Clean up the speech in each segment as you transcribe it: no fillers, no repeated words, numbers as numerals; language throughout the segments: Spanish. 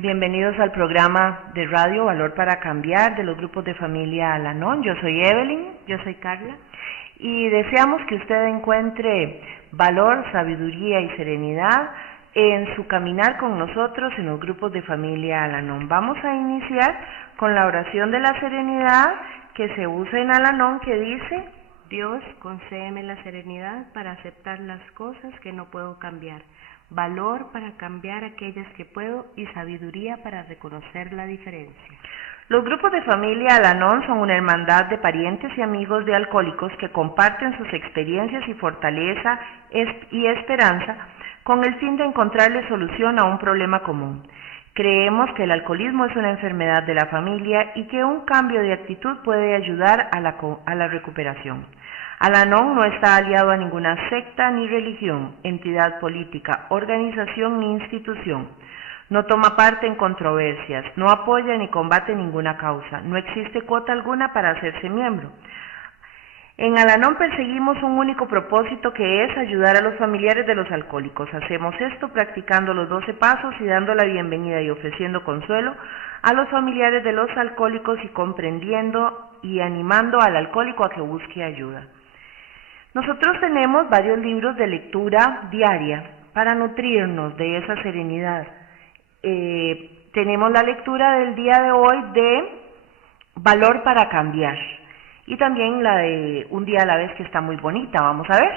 Bienvenidos al programa de radio Valor para Cambiar de los grupos de familia Al-Anon. Yo soy Evelyn. Yo soy Carla. Y deseamos que usted encuentre valor, sabiduría y serenidad en su caminar con nosotros en los grupos de familia Al-Anon. Vamos a iniciar con la oración de la serenidad que se usa en Al-Anon, que dice: Dios, concédeme la serenidad para aceptar las cosas que no puedo cambiar, valor para cambiar aquellas que puedo y sabiduría para reconocer la diferencia. Los grupos de familia Al-Anon son una hermandad de parientes y amigos de alcohólicos que comparten sus experiencias y fortaleza y esperanza con el fin de encontrarle solución a un problema común. Creemos que el alcoholismo es una enfermedad de la familia y que un cambio de actitud puede ayudar a la recuperación. Al-Anon no está aliado a ninguna secta ni religión, entidad política, organización ni institución. No toma parte en controversias, no apoya ni combate ninguna causa, no existe cuota alguna para hacerse miembro. En Al-Anon perseguimos un único propósito, que es ayudar a los familiares de los alcohólicos. Hacemos esto practicando los 12 pasos y dando la bienvenida y ofreciendo consuelo a los familiares de los alcohólicos y comprendiendo y animando al alcohólico a que busque ayuda. Nosotros tenemos varios libros de lectura diaria para nutrirnos de esa serenidad. Tenemos la lectura del día de hoy de Valor para Cambiar y también la de Un día a la vez, que está muy bonita. Vamos a ver.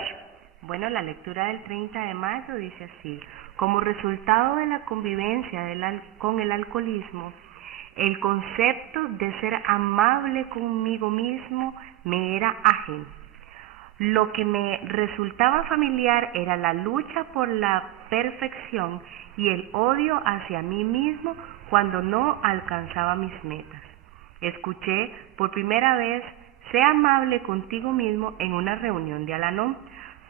Bueno, la lectura del 30 de mayo dice así: como resultado de la convivencia con el alcoholismo, el concepto de ser amable conmigo mismo me era ajeno. Lo que me resultaba familiar era la lucha por la perfección y el odio hacia mí mismo cuando no alcanzaba mis metas. Escuché por primera vez "sé amable contigo mismo" en una reunión de Al-Anon.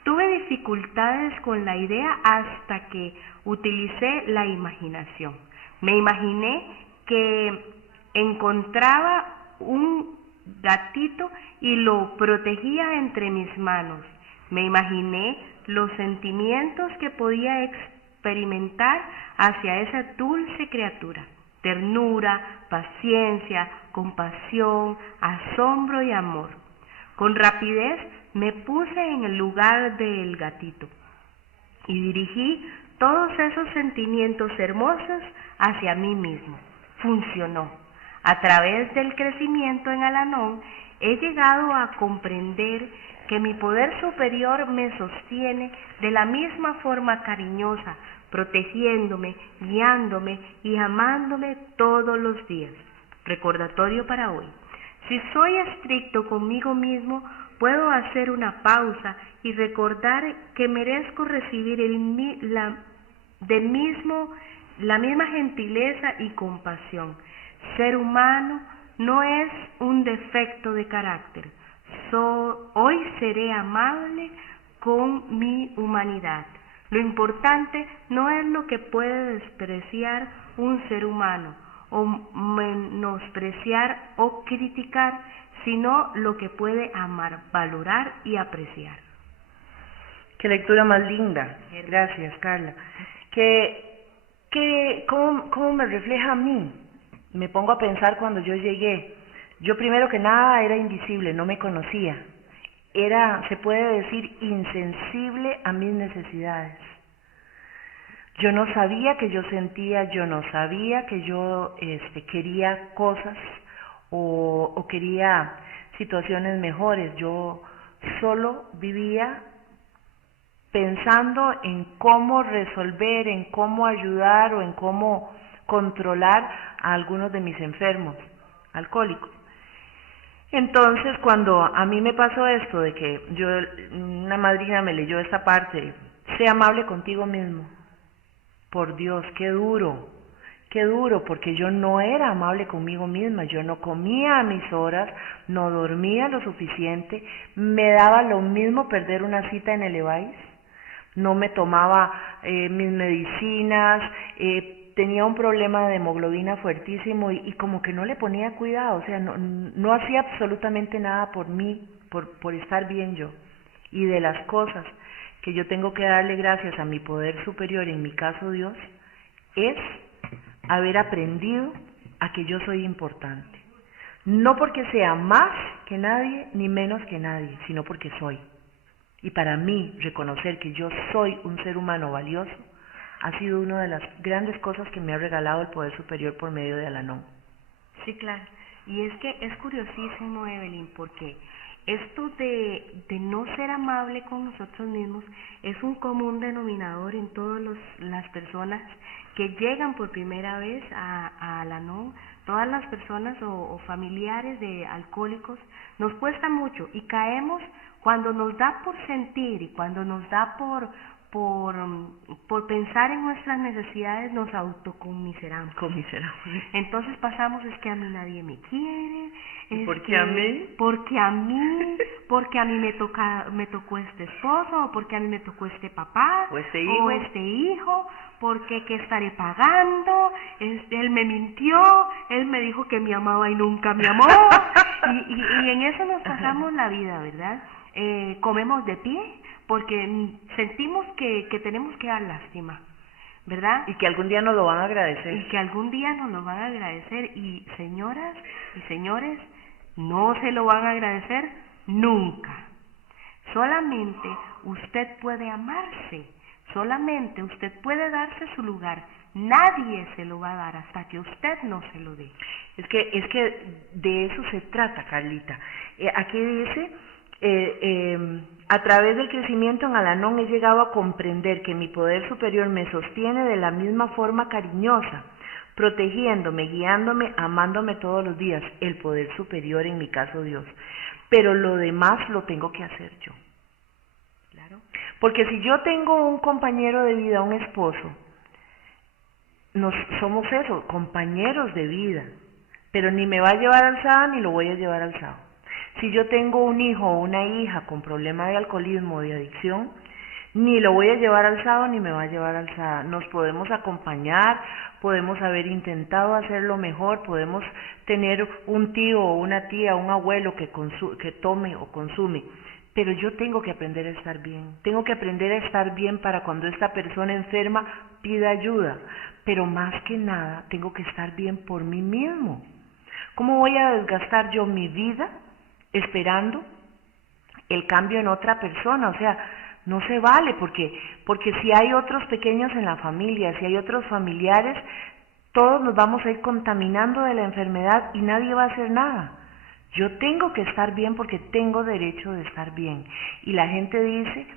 Tuve dificultades con la idea hasta que utilicé la imaginación. Me imaginé que encontraba un gatito y lo protegía entre mis manos. Me imaginé los sentimientos que podía experimentar hacia esa dulce criatura: ternura, paciencia, compasión, asombro y amor. Con rapidez me puse en el lugar del gatito y dirigí todos esos sentimientos hermosos hacia mí mismo. Funcionó. A través del crecimiento en Al-Anon he llegado a comprender que mi poder superior me sostiene de la misma forma cariñosa, protegiéndome, guiándome y amándome todos los días. Recordatorio para hoy: si soy estricto conmigo mismo, puedo hacer una pausa y recordar que merezco recibir la misma gentileza y compasión. Ser humano no es un defecto de carácter. Hoy seré amable con mi humanidad. Lo importante no es lo que puede despreciar un ser humano o menospreciar o criticar, sino lo que puede amar, valorar y apreciar. Qué lectura más linda. Gracias, Carla. ¿Cómo me refleja a mí? Me pongo a pensar cuando yo llegué. Yo, primero que nada, era invisible, no me conocía. Era, se puede decir, insensible a mis necesidades. Yo no sabía que yo sentía, yo no sabía que yo quería cosas o quería situaciones mejores. Yo solo vivía pensando en cómo resolver, en cómo ayudar o en cómo controlar a algunos de mis enfermos alcohólicos. Entonces, cuando a mí me pasó esto de que una madrina me leyó esta parte: sé amable contigo mismo. Por Dios, qué duro, porque yo no era amable conmigo misma. Yo no comía a mis horas, no dormía lo suficiente, me daba lo mismo perder una cita en el EVAIS, no me tomaba mis medicinas, tenía un problema de hemoglobina fuertísimo y como que no le ponía cuidado. O sea, no hacía absolutamente nada por mí, por estar bien yo. Y de las cosas que yo tengo que darle gracias a mi poder superior, en mi caso Dios, es haber aprendido a que yo soy importante. No porque sea más que nadie ni menos que nadie, sino porque soy. Y para mí, reconocer que yo soy un ser humano valioso ha sido una de las grandes cosas que me ha regalado el poder superior por medio de Al-Anon. Sí, claro. Y es que es curiosísimo, Evelyn, porque esto de no ser amable con nosotros mismos es un común denominador en todas las personas que llegan por primera vez a Al-Anon. Todas las personas o familiares de alcohólicos nos cuesta mucho y caemos cuando nos da por sentir y cuando nos da por pensar en nuestras necesidades, nos autoconmiseramos. Entonces pasamos, es que a mí nadie me quiere, porque a mí me tocó este esposo, o porque a mí me tocó este papá, o este hijo, porque qué estaré pagando, él me mintió, él me dijo que me amaba y nunca me amó, y en eso nos pasamos la vida, ¿verdad? Comemos de pie, porque sentimos que tenemos que dar lástima, ¿verdad? Y que algún día nos lo van a agradecer. Y señoras y señores, no se lo van a agradecer nunca. Solamente usted puede amarse, solamente usted puede darse su lugar. Nadie se lo va a dar hasta que usted no se lo dé. Es que de eso se trata, Carlita. Aquí dice... a través del crecimiento en Al-Anon he llegado a comprender que mi poder superior me sostiene de la misma forma cariñosa, protegiéndome, guiándome, amándome todos los días, el poder superior, en mi caso Dios. Pero lo demás lo tengo que hacer yo. Claro. Porque si yo tengo un compañero de vida, un esposo, somos eso, compañeros de vida, pero ni me va a llevar al SAD ni lo voy a llevar al SAD. Si yo tengo un hijo o una hija con problema de alcoholismo o de adicción, ni lo voy a llevar al SAD ni me va a llevar al SAD. Nos podemos acompañar, podemos haber intentado hacerlo mejor, podemos tener un tío o una tía, un abuelo que tome o consume, pero yo tengo que aprender a estar bien. Tengo que aprender a estar bien para cuando esta persona enferma pida ayuda, pero más que nada tengo que estar bien por mí mismo. ¿Cómo voy a desgastar yo mi vida esperando el cambio en otra persona? O sea, no se vale, porque si hay otros pequeños en la familia, si hay otros familiares, todos nos vamos a ir contaminando de la enfermedad y nadie va a hacer nada. Yo tengo que estar bien porque tengo derecho de estar bien. Y la gente dice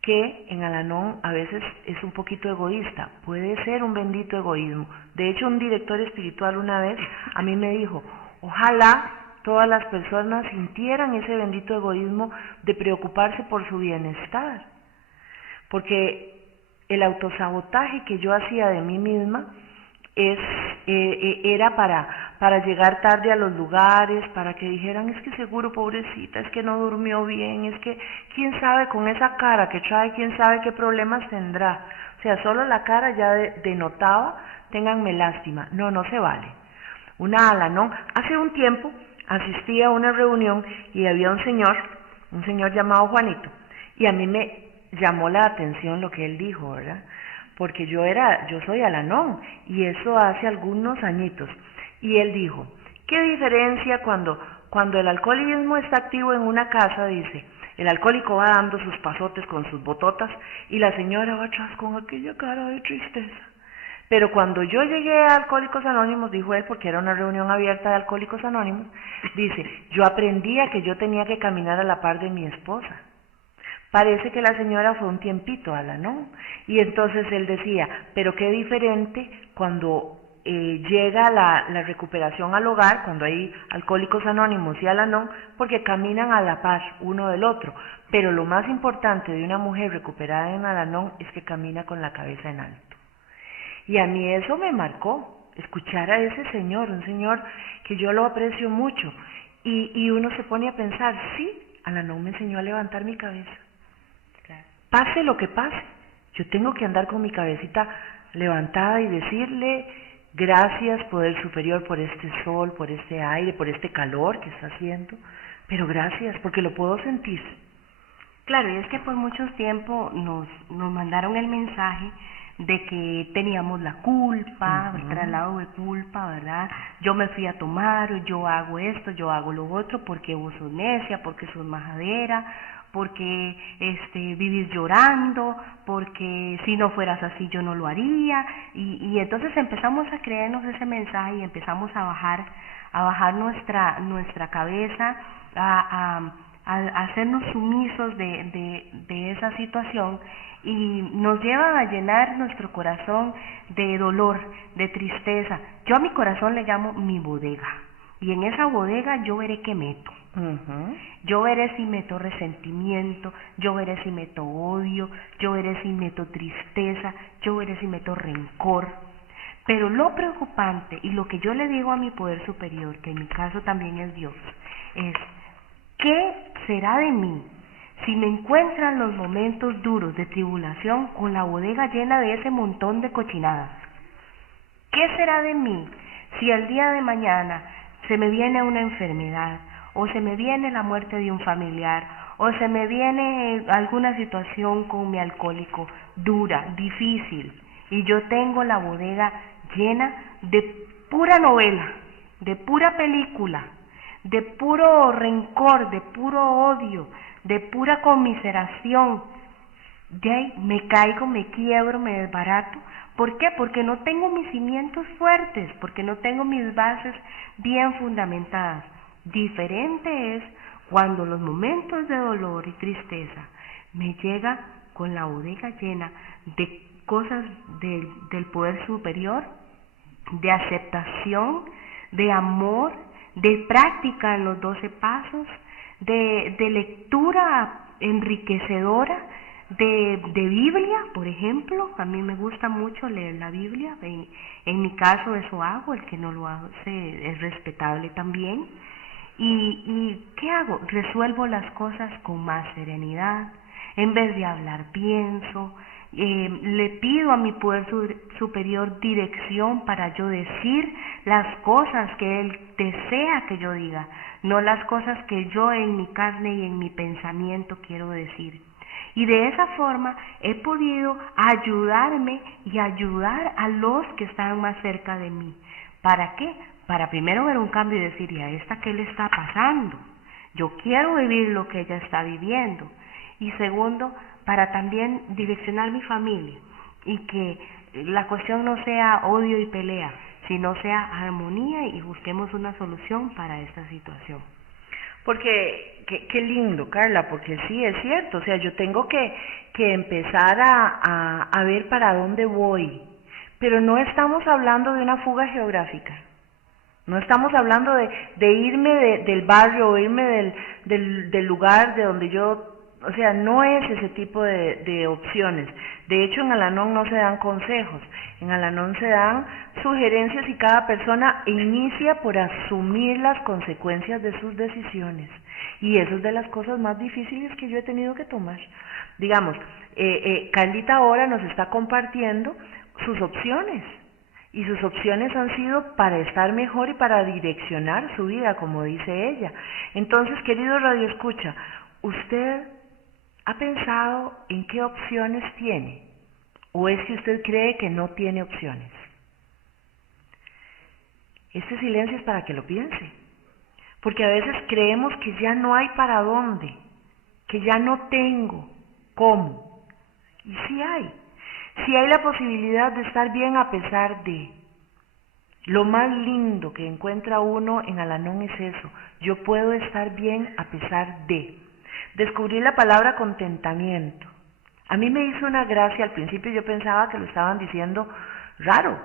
que en Al-Anon a veces es un poquito egoísta. Puede ser un bendito egoísmo. De hecho, un director espiritual una vez a mí me dijo, ojalá todas las personas sintieran ese bendito egoísmo de preocuparse por su bienestar, porque el autosabotaje que yo hacía de mí misma era para llegar tarde a los lugares, para que dijeran, es que seguro pobrecita, es que no durmió bien, es que quién sabe con esa cara que trae, quién sabe qué problemas tendrá. O sea, solo la cara ya denotaba, ténganme lástima. No se vale. Una Al-Anon, hace un tiempo asistí a una reunión y había un señor llamado Juanito, y a mí me llamó la atención lo que él dijo, ¿verdad? Porque yo soy Al-Anon, y eso hace algunos añitos, y él dijo, ¿qué diferencia cuando el alcoholismo está activo en una casa? Dice, el alcohólico va dando sus pasotes con sus bototas, y la señora va atrás con aquella cara de tristeza. Pero cuando yo llegué a Alcohólicos Anónimos, dijo él, porque era una reunión abierta de Alcohólicos Anónimos, dice, yo aprendí a que yo tenía que caminar a la par de mi esposa. Parece que la señora fue un tiempito Al-Anon, y entonces él decía, pero qué diferente cuando llega la recuperación al hogar, cuando hay Alcohólicos Anónimos y Al-Anon, porque caminan a la par uno del otro. Pero lo más importante de una mujer recuperada en Al-Anon es que camina con la cabeza en alto. Y a mí eso me marcó, escuchar a ese señor, un señor que yo lo aprecio mucho, y uno se pone a pensar, sí, Al-Anon me enseñó a levantar mi cabeza. Claro. Pase lo que pase, yo tengo que andar con mi cabecita levantada y decirle, gracias Poder Superior por este sol, por este aire, por este calor que está haciendo, pero gracias porque lo puedo sentir. Claro, y es que por mucho tiempo nos mandaron el mensaje de que teníamos la culpa, el traslado de culpa, ¿verdad? Yo me fui a tomar, yo hago esto, yo hago lo otro, porque vos sos necia, porque sos majadera, porque vivís llorando, porque si no fueras así yo no lo haría, y entonces empezamos a creernos ese mensaje y empezamos a bajar nuestra cabeza, a hacernos sumisos de esa situación, y nos llevan a llenar nuestro corazón de dolor, de tristeza. Yo a mi corazón le llamo mi bodega, y en esa bodega yo veré qué meto. Yo veré si meto resentimiento, yo veré si meto odio, yo veré si meto tristeza, yo veré si meto rencor. Pero lo preocupante, y lo que yo le digo a mi poder superior, que en mi caso también es Dios, es: ¿qué será de mí si me encuentran los momentos duros de tribulación con la bodega llena de ese montón de cochinadas? ¿Qué será de mí si el día de mañana se me viene una enfermedad, o se me viene la muerte de un familiar, o se me viene alguna situación con mi alcohólico dura, difícil, y yo tengo la bodega llena de pura novela, de pura película, de puro rencor, de puro odio, de pura conmiseración? De ahí me caigo, me quiebro, me desbarato. ¿Por qué? Porque no tengo mis cimientos fuertes, porque no tengo mis bases bien fundamentadas. Diferente es cuando los momentos de dolor y tristeza me llega con la bodega llena de cosas del poder superior, de aceptación, de amor, de práctica en los 12 pasos, de lectura enriquecedora, de Biblia, por ejemplo. A mí me gusta mucho leer la Biblia, en mi caso eso hago, el que no lo hace es respetable también. ¿Y qué hago? Resuelvo las cosas con más serenidad, en vez de hablar pienso, le pido a mi poder superior dirección para yo decir las cosas que Él desea que yo diga, no las cosas que yo en mi carne y en mi pensamiento quiero decir. Y de esa forma he podido ayudarme y ayudar a los que están más cerca de mí. ¿Para qué? Para primero ver un cambio y decir: ¿y a esta qué le está pasando? Yo quiero vivir lo que ella está viviendo. Y segundo, para también direccionar mi familia, y que la cuestión no sea odio y pelea, sino sea armonía, y busquemos una solución para esta situación. Porque, qué lindo, Carla, porque sí, es cierto, o sea, yo tengo que empezar a ver para dónde voy, pero no estamos hablando de una fuga geográfica, no estamos hablando de irme del barrio, o irme del lugar de donde yo, o sea, no es ese tipo de opciones. De hecho, en Al-Anon no se dan consejos, en Al-Anon se dan sugerencias, y cada persona inicia por asumir las consecuencias de sus decisiones. Y eso es de las cosas más difíciles que yo he tenido que tomar. Digamos, Carlita ahora nos está compartiendo sus opciones, y sus opciones han sido para estar mejor y para direccionar su vida, como dice ella. Entonces, querido Radio Escucha, ¿usted ha pensado en qué opciones tiene? ¿O es que usted cree que no tiene opciones? Este silencio es para que lo piense, porque a veces creemos que ya no hay para dónde, que ya no tengo cómo. Y sí hay la posibilidad de estar bien a pesar de. Lo más lindo que encuentra uno en Al-Anon es eso: yo puedo estar bien a pesar de. Descubrí la palabra contentamiento. A mí me hizo una gracia, al principio yo pensaba que lo estaban diciendo raro,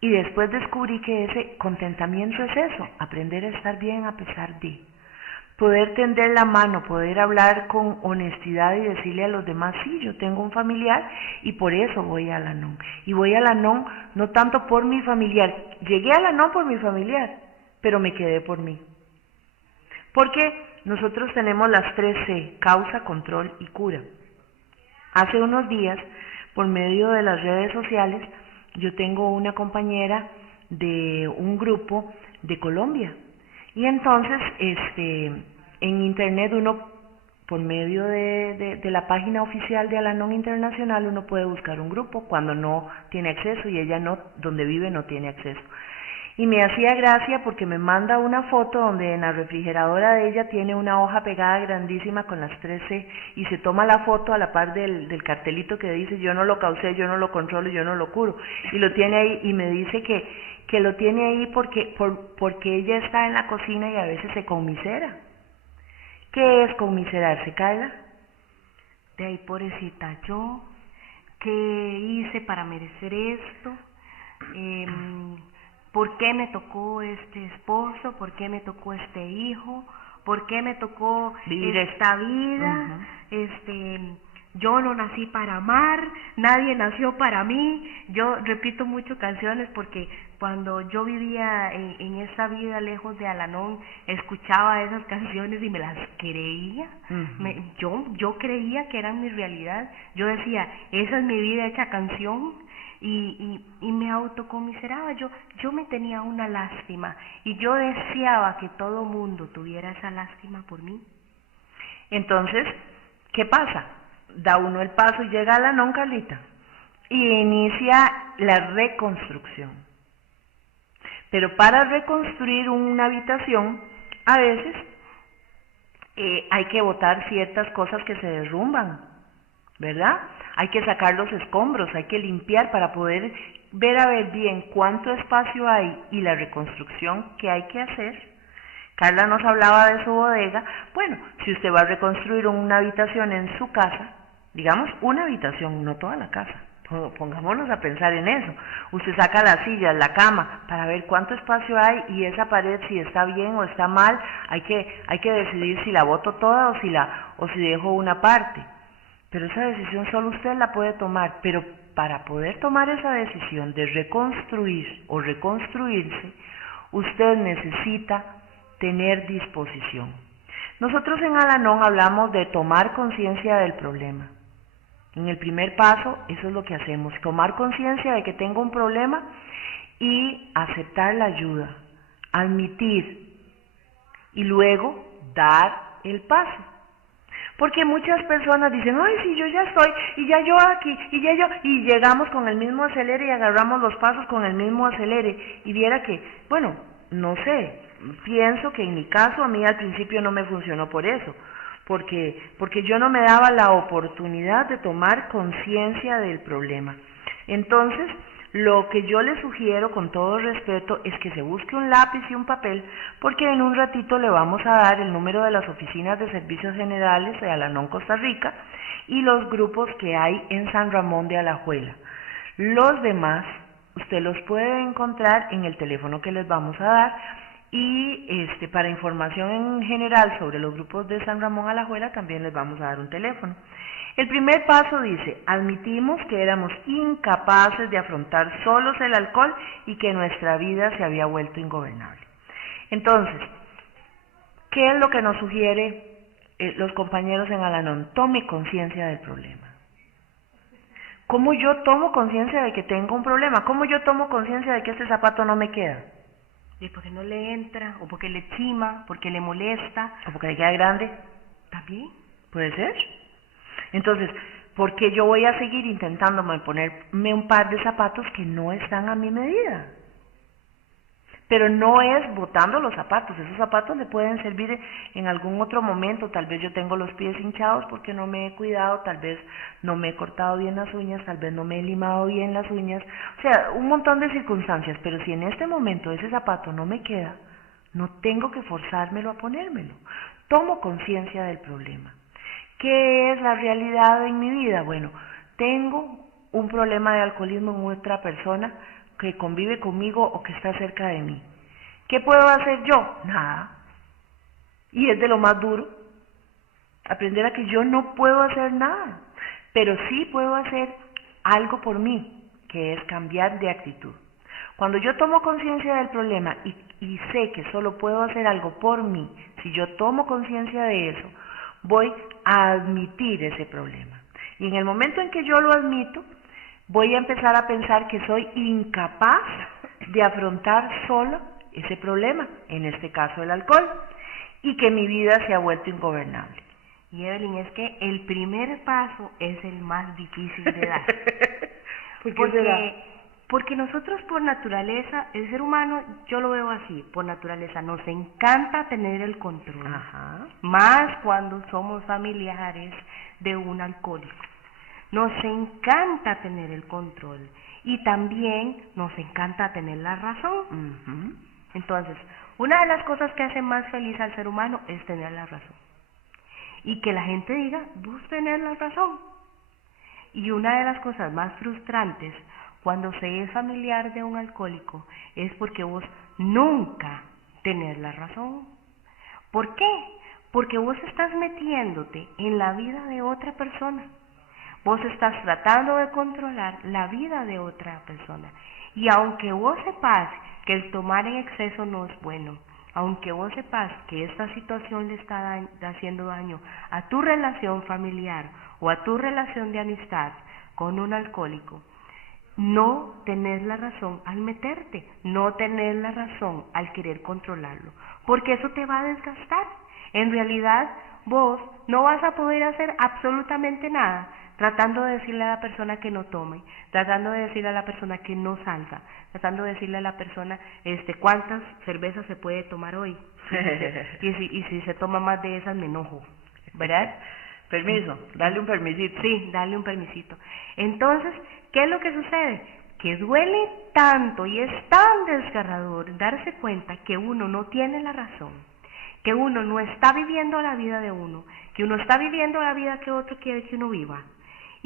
y después descubrí que ese contentamiento es eso: aprender a estar bien a pesar de. Poder tender la mano, poder hablar con honestidad y decirle a los demás: sí, yo tengo un familiar y por eso voy a Al-Anon. Y voy a Al-Anon no tanto por mi familiar, llegué a Al-Anon por mi familiar, pero me quedé por mí. Porque nosotros tenemos las 3 C: causa, control y cura. Hace unos días, por medio de las redes sociales, yo tengo una compañera de un grupo de Colombia. Y entonces, en internet uno por medio de la página oficial de Al-Anon Internacional uno puede buscar un grupo cuando no tiene acceso y ella no, donde vive no tiene acceso. Y me hacía gracia porque me manda una foto donde en la refrigeradora de ella tiene una hoja pegada grandísima con las 13 y se toma la foto a la par del cartelito que dice yo no lo causé, yo no lo controlo, yo no lo curo. Y lo tiene ahí y me dice que lo tiene ahí porque ella está en la cocina y a veces se conmisera. ¿Qué es conmiserarse, Carla? De ahí, pobrecita yo, ¿qué hice para merecer esto? ¿Por qué me tocó este esposo? ¿Por qué me tocó este hijo? ¿Por qué me tocó vivir esta vida? Yo no nací para amar, nadie nació para mí. Yo repito mucho canciones porque cuando yo vivía en esta vida lejos de Al-Anon, escuchaba esas canciones y me las creía. Yo creía que eran mi realidad. Yo decía, esa es mi vida hecha canción. Y me autocomiseraba, yo me tenía una lástima y yo deseaba que todo mundo tuviera esa lástima por mí. Entonces, ¿qué pasa? Da uno el paso y llega a Al-Anon, Carlita, y inicia la reconstrucción. Pero para reconstruir una habitación, a veces hay que botar ciertas cosas que se derrumban, ¿verdad? Hay que sacar los escombros, hay que limpiar para poder ver a ver bien cuánto espacio hay y la reconstrucción que hay que hacer. Carla nos hablaba de su bodega. Bueno, si usted va a reconstruir una habitación en su casa, digamos una habitación, no toda la casa, pongámonos a pensar en eso. Usted saca las sillas, la cama, para ver cuánto espacio hay y esa pared si está bien o está mal. Hay que decidir si la boto toda o si dejo una parte. Pero esa decisión solo usted la puede tomar, pero para poder tomar esa decisión de reconstruir o reconstruirse, usted necesita tener disposición. Nosotros en Al-Anon hablamos de tomar conciencia del problema. En el primer paso, eso es lo que hacemos, tomar conciencia de que tengo un problema y aceptar la ayuda, admitir y luego dar el paso. Porque muchas personas dicen, ay, sí, yo ya estoy, y ya yo aquí, y llegamos con el mismo acelere y agarramos los pasos con el mismo acelere, y viera que, bueno, no sé, pienso que en mi caso a mí al principio no me funcionó por eso, porque yo no me daba la oportunidad de tomar conciencia del problema. Entonces, lo que yo le sugiero con todo respeto es que se busque un lápiz y un papel, porque en un ratito le vamos a dar el número de las oficinas de servicios generales de Al-Anon Costa Rica y los grupos que hay en San Ramón de Alajuela. Los demás usted los puede encontrar en el teléfono que les vamos a dar y para información en general sobre los grupos de San Ramón Alajuela también les vamos a dar un teléfono. El primer paso dice, admitimos que éramos incapaces de afrontar solos el alcohol y que nuestra vida se había vuelto ingobernable. Entonces, ¿qué es lo que nos sugiere los compañeros en Al-Anon? Tome conciencia del problema. ¿Cómo yo tomo conciencia de que tengo un problema? ¿Cómo yo tomo conciencia de que este zapato no me queda? ¿Y porque no le entra? ¿O porque le chima? ¿Porque le molesta? ¿O porque le queda grande? ¿También? ¿Puede ser? Entonces, ¿por qué yo voy a seguir intentándome ponerme un par de zapatos que no están a mi medida? Pero no es botando los zapatos, esos zapatos le pueden servir en algún otro momento. Tal vez yo tengo los pies hinchados porque no me he cuidado, tal vez no me he cortado bien las uñas, tal vez no me he limado bien las uñas, o sea, un montón de circunstancias. Pero si en este momento ese zapato no me queda, no tengo que forzármelo a ponérmelo. Tomo conciencia del problema. ¿Qué es la realidad en mi vida? Bueno, tengo un problema de alcoholismo en otra persona que convive conmigo o que está cerca de mí. ¿Qué puedo hacer yo? Nada. Y es de lo más duro. Aprender a que yo no puedo hacer nada, pero sí puedo hacer algo por mí, que es cambiar de actitud. Cuando yo tomo conciencia del problema y sé que solo puedo hacer algo por mí, si yo tomo conciencia de eso, voy a admitir ese problema. Y en el momento en que yo lo admito, voy a empezar a pensar que soy incapaz de afrontar solo ese problema, en este caso el alcohol, y que mi vida se ha vuelto ingobernable. Y Evelyn, es que el primer paso es el más difícil de dar. Porque nosotros por naturaleza, el ser humano, yo lo veo así, por naturaleza nos encanta tener el control. Ajá. Más cuando somos familiares de un alcohólico. Nos encanta tener el control y también nos encanta tener la razón. Entonces, una de las cosas que hace más feliz al ser humano es tener la razón. Y que la gente diga, vos tenés la razón. Y una de las cosas más frustrantes cuando se es familiar de un alcohólico es porque vos nunca tenés la razón. ¿Por qué? Porque vos estás metiéndote en la vida de otra persona. Vos estás tratando de controlar la vida de otra persona. Y aunque vos sepas que el tomar en exceso no es bueno, aunque vos sepas que esta situación le está haciendo daño a tu relación familiar o a tu relación de amistad con un alcohólico, no tenés la razón al meterte, no tenés la razón al querer controlarlo, porque eso te va a desgastar. En realidad, vos no vas a poder hacer absolutamente nada tratando de decirle a la persona que no tome, tratando de decirle a la persona que no salga, tratando de decirle a la persona cuántas cervezas se puede tomar hoy. Y si se toma más de esas me enojo, ¿verdad? Permiso, dale un permisito. Sí, dale un permisito. Entonces, ¿qué es lo que sucede? Que duele tanto y es tan desgarrador darse cuenta que uno no tiene la razón, que uno no está viviendo la vida de uno, que uno está viviendo la vida que otro quiere que uno viva,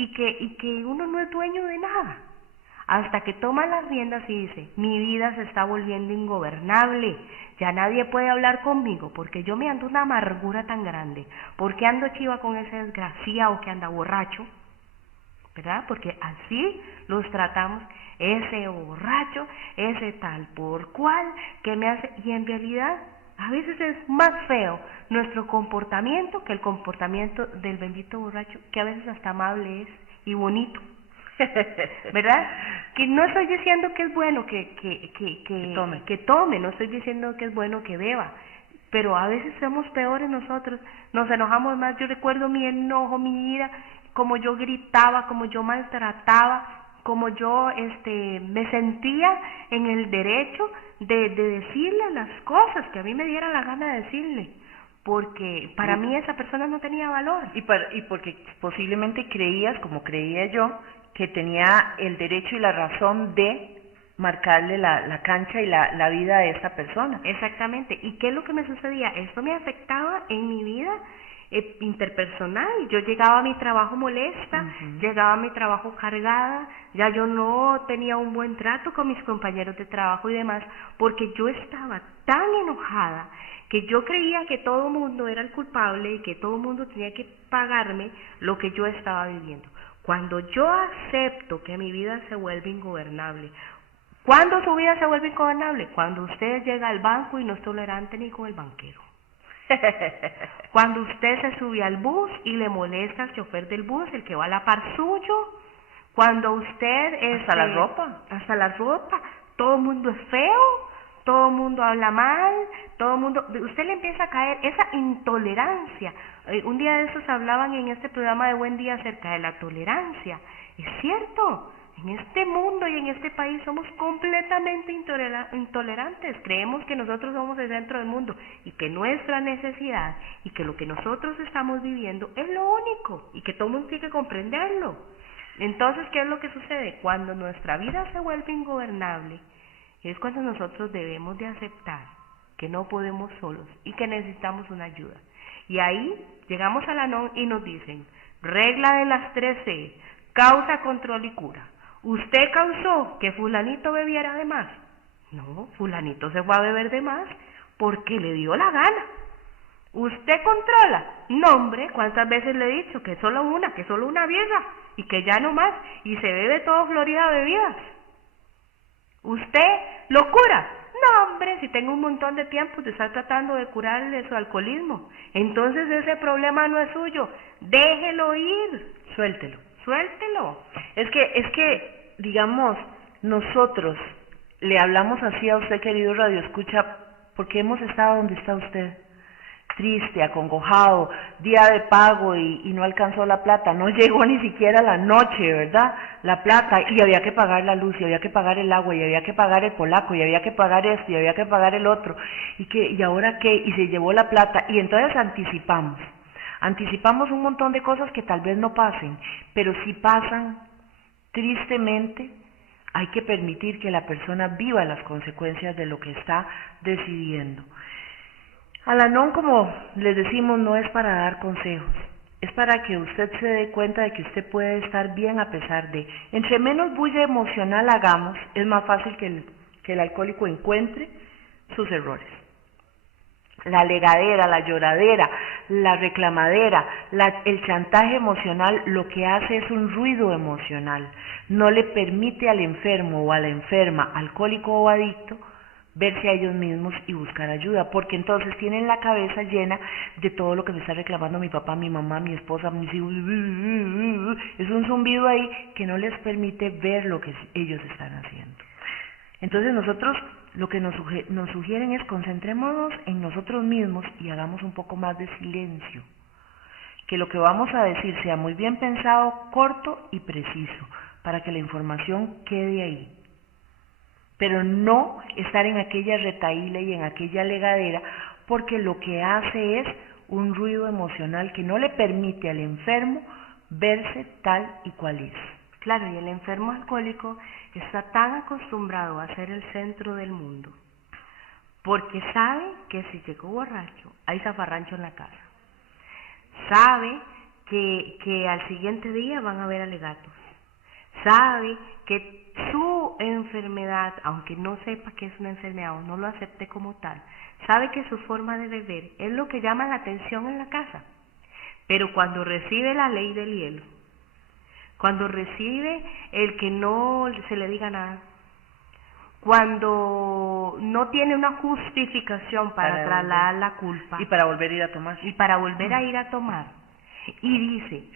y que uno no es dueño de nada, hasta que toma las riendas y dice, mi vida se está volviendo ingobernable, ya nadie puede hablar conmigo, porque yo me ando una amargura tan grande, porque ando chiva con ese desgraciado que anda borracho, ¿verdad? Porque así los tratamos, ese borracho, ese tal por cual, que me hace, y en realidad a veces es más feo nuestro comportamiento que el comportamiento del bendito borracho, que a veces hasta amable es y bonito, ¿verdad? Que no estoy diciendo que es bueno que tome, no estoy diciendo que es bueno que beba, pero a veces somos peores nosotros, nos enojamos más. Yo recuerdo mi enojo, mi ira, como yo gritaba, como yo maltrataba, como yo me sentía en el derecho de decirle las cosas que a mí me diera la gana de decirle, porque para mí esa persona no tenía valor. Y porque posiblemente creías, como creía yo, que tenía el derecho y la razón de marcarle la cancha y la vida de esta persona. Exactamente. ¿Y qué es lo que me sucedía? Esto me afectaba en mi vida interpersonal. Yo llegaba a mi trabajo molesta, llegaba a mi trabajo cargada, ya yo no tenía un buen trato con mis compañeros de trabajo y demás, porque yo estaba tan enojada que yo creía que todo el mundo era el culpable y que todo el mundo tenía que pagarme lo que yo estaba viviendo. Cuando yo acepto que mi vida se vuelve ingobernable, ¿cuándo su vida se vuelve ingobernable? Cuando usted llega al banco y no es tolerante ni con el banquero. Cuando usted se sube al bus y le molesta al chofer del bus, el que va a la par suyo. Cuando usted hasta la ropa, todo el mundo es feo, todo el mundo habla mal, todo el mundo, usted le empieza a caer esa intolerancia. Un día de esos hablaban en este programa de Buen Día acerca de la tolerancia. Es cierto. En este mundo y en este país somos completamente intolerantes. Creemos que nosotros somos el centro del mundo y que nuestra necesidad y que lo que nosotros estamos viviendo es lo único y que todo el mundo tiene que comprenderlo. Entonces, ¿qué es lo que sucede? Cuando nuestra vida se vuelve ingobernable, es cuando nosotros debemos de aceptar que no podemos solos y que necesitamos una ayuda. Y ahí llegamos a la NON y nos dicen, regla de las 3C, causa, control y cura. ¿Usted causó que fulanito bebiera de más? No, fulanito se fue a beber de más porque le dio la gana. ¿Usted controla? No, hombre, ¿cuántas veces le he dicho que solo una birra y que ya no más y se bebe todo Florida bebidas? ¿Usted lo cura? No, hombre, si tengo un montón de tiempo de estar tratando de curarle su alcoholismo. Entonces ese problema no es suyo, déjelo ir, suéltelo. Es que, digamos, nosotros le hablamos así a usted, querido Radio Escucha, porque hemos estado donde está usted. triste, acongojado, día de pago y no alcanzó la plata, no llegó ni siquiera la noche, ¿verdad? La plata, y había que pagar la luz, y había que pagar el agua, y había que pagar el polaco, y había que pagar esto, y había que pagar el otro, y ahora qué, y se llevó la plata, y entonces anticipamos un montón de cosas que tal vez no pasen, pero si pasan, tristemente, hay que permitir que la persona viva las consecuencias de lo que está decidiendo. Al-Anon, como les decimos, no es para dar consejos, es para que usted se dé cuenta de que usted puede estar bien a pesar de. Entre menos bulla emocional hagamos, es más fácil que el alcohólico encuentre sus errores. La alegadera, la lloradera, la reclamadera, el chantaje emocional lo que hace es un ruido emocional. No le permite al enfermo o a la enferma, alcohólico o adicto, verse a ellos mismos y buscar ayuda, porque entonces tienen la cabeza llena de todo lo que me está reclamando mi papá, mi mamá, mi esposa, mis hijos. Es un zumbido ahí que no les permite ver lo que ellos están haciendo. Entonces nosotros lo que nos sugieren es concentrémonos en nosotros mismos y hagamos un poco más de silencio. Que lo que vamos a decir sea muy bien pensado, corto y preciso, para que la información quede ahí. Pero no estar en aquella retaíla y en aquella legadera, porque lo que hace es un ruido emocional que no le permite al enfermo verse tal y cual es. Claro, y el enfermo alcohólico está tan acostumbrado a ser el centro del mundo, porque sabe que si llegó borracho, hay zafarrancho en la casa. Sabe que al siguiente día van a haber alegatos. Sabe que su enfermedad, aunque no sepa que es una enfermedad o no lo acepte como tal, sabe que su forma de beber es lo que llama la atención en la casa. Pero cuando recibe la ley del hielo, cuando recibe el que no se le diga nada, cuando no tiene una justificación para trasladar la culpa y para volver a ir a tomar, y dice,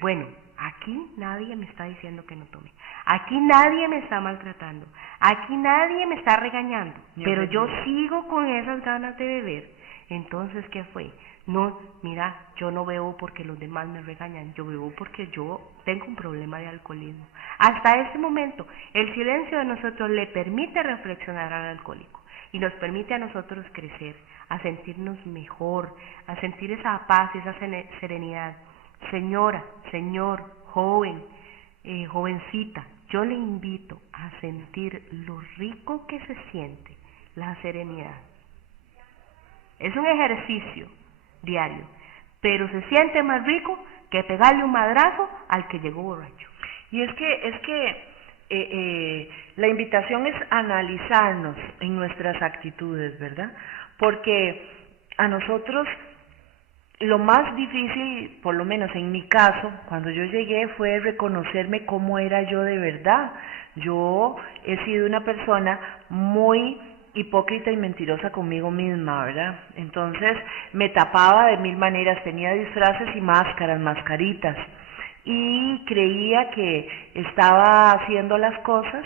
bueno, aquí nadie me está diciendo que no tome, aquí nadie me está maltratando, aquí nadie me está regañando, pero yo sigo con esas ganas de beber. Entonces, ¿qué fue? No, mira, yo no bebo porque los demás me regañan, yo bebo porque yo tengo un problema de alcoholismo. Hasta ese momento, el silencio de nosotros le permite reflexionar al alcohólico y nos permite a nosotros crecer, a sentirnos mejor, a sentir esa paz, esa serenidad. Señora, señor, joven, jovencita, yo le invito a sentir lo rico que se siente la serenidad. Es un ejercicio diario, pero se siente más rico que pegarle un madrazo al que llegó borracho. Y es que la invitación es analizarnos en nuestras actitudes, ¿verdad? Porque a nosotros lo más difícil, por lo menos en mi caso, cuando yo llegué, fue reconocerme cómo era yo de verdad. Yo he sido una persona muy hipócrita y mentirosa conmigo misma, ¿verdad? Entonces me tapaba de mil maneras, tenía disfraces y máscaras, mascaritas, y creía que estaba haciendo las cosas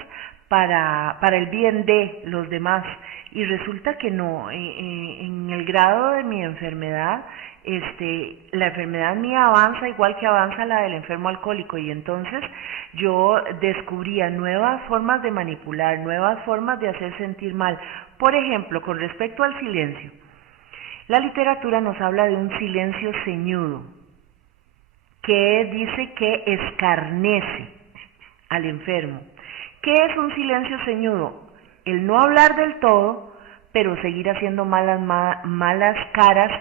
para el bien de los demás, y resulta que no. En el grado de mi enfermedad, la enfermedad mía avanza igual que avanza la del enfermo alcohólico, y entonces yo descubría nuevas formas de manipular, nuevas formas de hacer sentir mal. Por ejemplo, con respecto al silencio, la literatura nos habla de un silencio ceñudo, que dice que escarnece al enfermo. ¿Qué es un silencio ceñudo? El no hablar del todo, pero seguir haciendo malas caras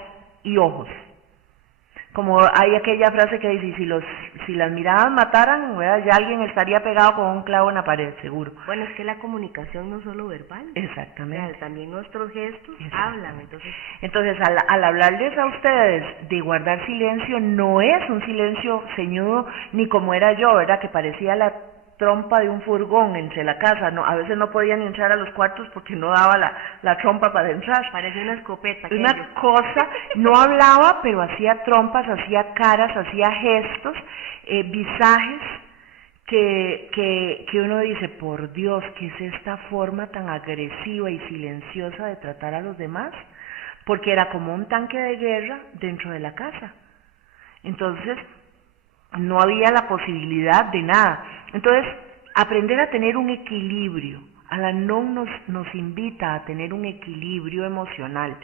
y ojos. Como hay aquella frase que dice, si las miradas mataran, ¿verdad? Ya alguien estaría pegado con un clavo en la pared, seguro. Bueno, es que la comunicación no es solo verbal. Exactamente. O sea, también nuestros gestos hablan. Entonces al hablarles a ustedes de guardar silencio, no es un silencio ceñudo, ni como era yo, ¿verdad? Que parecía la trompa de un furgón entre la casa, no, a veces no podían entrar a los cuartos porque no daba la trompa para entrar. Parecía una escopeta. Una cosa, no hablaba, pero hacía trompas, hacía caras, hacía gestos, visajes, que uno dice, por Dios, ¿qué es esta forma tan agresiva y silenciosa de tratar a los demás? porque era como un tanque de guerra dentro de la casa. Entonces, no había la posibilidad de nada. Entonces, aprender a tener un equilibrio. Al-Anon nos invita a tener un equilibrio emocional.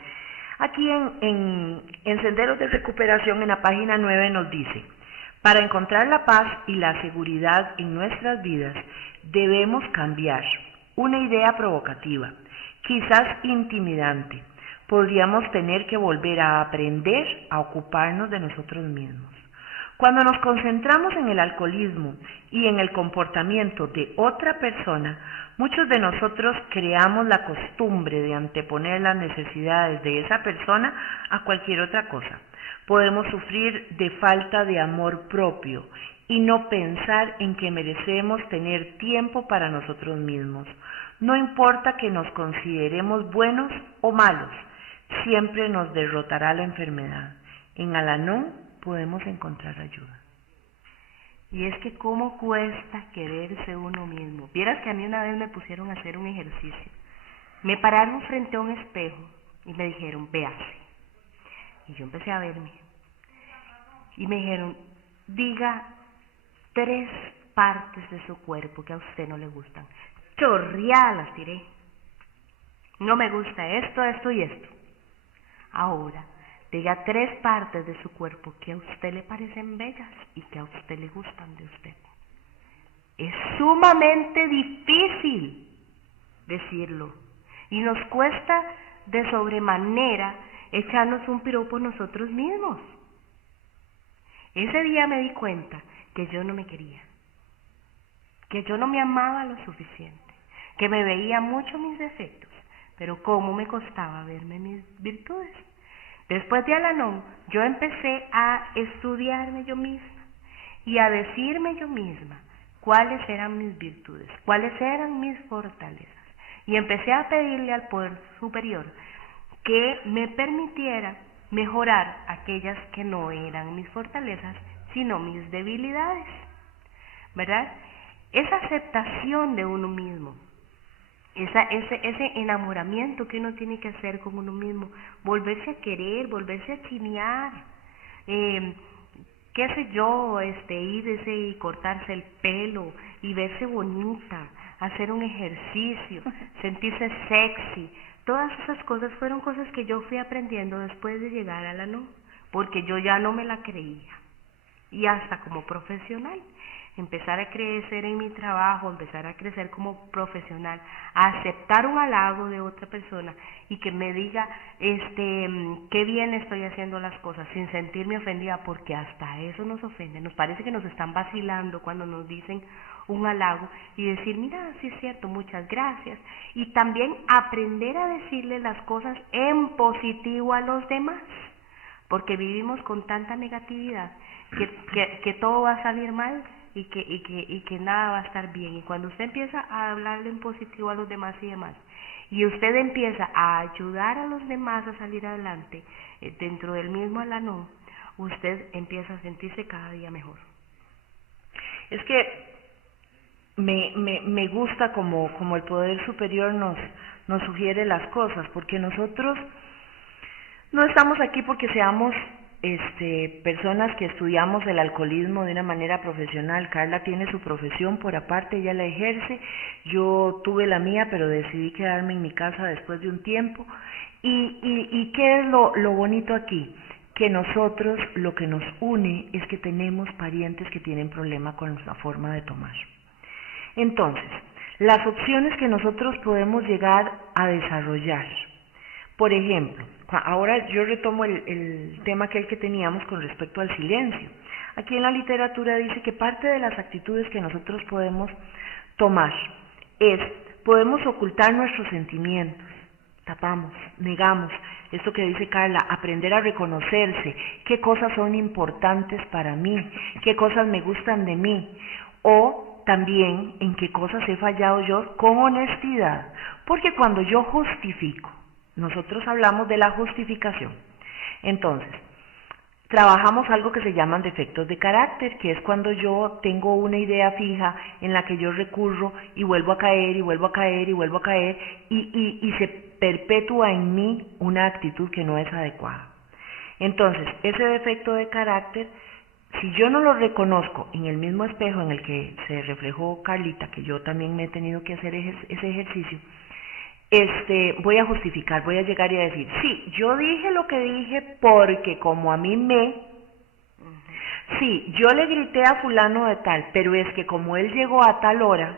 Aquí en Senderos de Recuperación, en la página 9, nos dice: para encontrar la paz y la seguridad en nuestras vidas, debemos cambiar una idea provocativa, quizás intimidante. Podríamos tener que volver a aprender a ocuparnos de nosotros mismos. Cuando nos concentramos en el alcoholismo y en el comportamiento de otra persona, muchos de nosotros creamos la costumbre de anteponer las necesidades de esa persona a cualquier otra cosa. Podemos sufrir de falta de amor propio y no pensar en que merecemos tener tiempo para nosotros mismos. No importa que nos consideremos buenos o malos, siempre nos derrotará la enfermedad. En Al-Anon podemos encontrar ayuda. Y es que cómo cuesta quererse uno mismo. Vieras que a mí una vez me pusieron a hacer un ejercicio. Me pararon frente a un espejo y me dijeron, véase. Y yo empecé a verme. Y me dijeron, diga 3 partes de su cuerpo que a usted no le gustan. Chorreadas las tiré. No me gusta esto, esto y esto. Ahora, diga 3 partes de su cuerpo que a usted le parecen bellas y que a usted le gustan de usted. Es sumamente difícil decirlo y nos cuesta de sobremanera echarnos un piropo nosotros mismos. Ese día me di cuenta que yo no me quería, que yo no me amaba lo suficiente, que me veía mucho mis defectos, pero cómo me costaba verme mis virtudes. Después de Al-Anon, yo empecé a estudiarme yo misma y a decirme yo misma cuáles eran mis virtudes, cuáles eran mis fortalezas. Y empecé a pedirle al poder superior que me permitiera mejorar aquellas que no eran mis fortalezas, sino mis debilidades, ¿verdad? Esa aceptación de uno mismo, ese enamoramiento que uno tiene que hacer con uno mismo, volverse a querer, volverse a chinear, qué sé yo, irse y cortarse el pelo y verse bonita, hacer un ejercicio, sentirse sexy. Todas esas cosas fueron cosas que yo fui aprendiendo después de llegar a Al-Anon, porque yo ya no me la creía. Y hasta como profesional, empezar a crecer en mi trabajo, empezar a crecer como profesional, a aceptar un halago de otra persona y que me diga qué bien estoy haciendo las cosas sin sentirme ofendida, porque hasta eso nos ofende. Nos parece que nos están vacilando cuando nos dicen un halago y decir, mira, sí es cierto, muchas gracias. Y también aprender a decirle las cosas en positivo a los demás, porque vivimos con tanta negatividad que todo va a salir mal y que nada va a estar bien. Y cuando usted empieza a hablarle en positivo a los demás y demás, y usted empieza a ayudar a los demás a salir adelante dentro del mismo Al-Anon, usted empieza a sentirse cada día mejor. Es que me gusta como el poder superior nos sugiere las cosas, porque nosotros no estamos aquí porque seamos personas que estudiamos el alcoholismo de una manera profesional. Carla tiene su profesión por aparte, ella la ejerce, yo tuve la mía, pero decidí quedarme en mi casa después de un tiempo. ¿Y qué es lo bonito aquí? Que nosotros, lo que nos une es que tenemos parientes que tienen problema con nuestra forma de tomar. Entonces, las opciones que nosotros podemos llegar a desarrollar, por ejemplo, ahora yo retomo el tema que teníamos con respecto al silencio. Aquí en la literatura dice que parte de las actitudes que nosotros podemos tomar podemos ocultar nuestros sentimientos, tapamos, negamos, esto que dice Carla, aprender a reconocerse, qué cosas son importantes para mí, qué cosas me gustan de mí, o también en qué cosas he fallado yo con honestidad, porque cuando yo justifico, nosotros hablamos de la justificación. Entonces, trabajamos algo que se llaman defectos de carácter, que es cuando yo tengo una idea fija en la que yo recurro y vuelvo a caer y vuelvo a caer y vuelvo a caer y se perpetúa en mí una actitud que no es adecuada. Entonces, ese defecto de carácter, si yo no lo reconozco en el mismo espejo en el que se reflejó Carlita, que yo también me he tenido que hacer ese ejercicio, voy a justificar, voy a llegar y a decir, sí, yo dije lo que dije porque como a mí sí, yo le grité a fulano de tal, pero es que como él llegó a tal hora,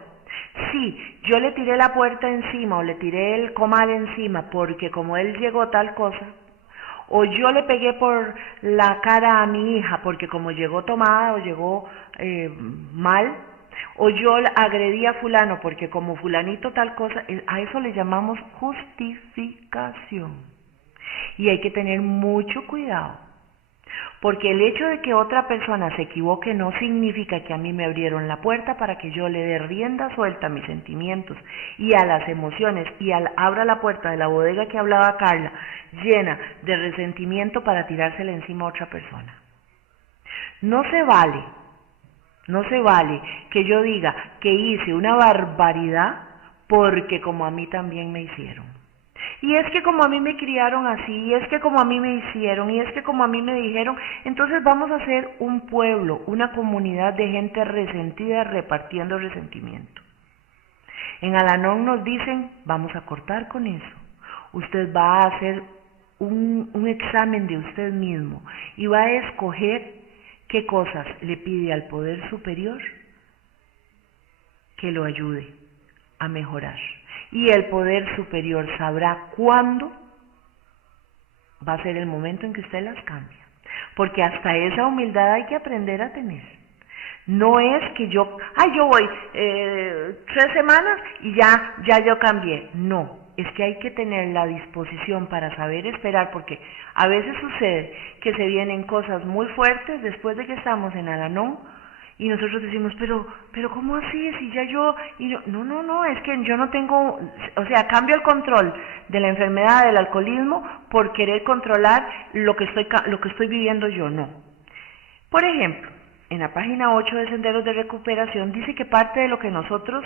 sí, yo le tiré la puerta encima o le tiré el comal encima porque como él llegó tal cosa, o yo le pegué por la cara a mi hija porque como llegó tomada o llegó mal, o yo agredí a fulano porque como fulanito tal cosa, a eso le llamamos justificación. Y hay que tener mucho cuidado, porque el hecho de que otra persona se equivoque no significa que a mí me abrieron la puerta para que yo le dé rienda suelta a mis sentimientos y a las emociones y abra la puerta de la bodega que hablaba Carla llena de resentimiento para tirársela encima a otra persona. No se vale que yo diga que hice una barbaridad porque como a mí también me hicieron. Y es que como a mí me criaron así, y es que como a mí me hicieron, y es que como a mí me dijeron, entonces vamos a ser un pueblo, una comunidad de gente resentida repartiendo resentimiento. En Al-Anon nos dicen, vamos a cortar con eso. Usted va a hacer un examen de usted mismo y va a escoger qué cosas le pide al poder superior que lo ayude a mejorar. Y el poder superior sabrá cuándo va a ser el momento en que usted las cambia. Porque hasta esa humildad hay que aprender a tener. No es que yo voy 3 semanas y ya yo cambié. No, es que hay que tener la disposición para saber esperar, porque a veces sucede que se vienen cosas muy fuertes después de que estamos en Al-Anon y nosotros decimos, pero ¿cómo así? Si ya yo... No, es que yo no tengo... O sea, cambio el control de la enfermedad del alcoholismo por querer controlar lo que estoy viviendo yo, no. Por ejemplo, en la página 8 de Senderos de Recuperación dice que parte de lo que nosotros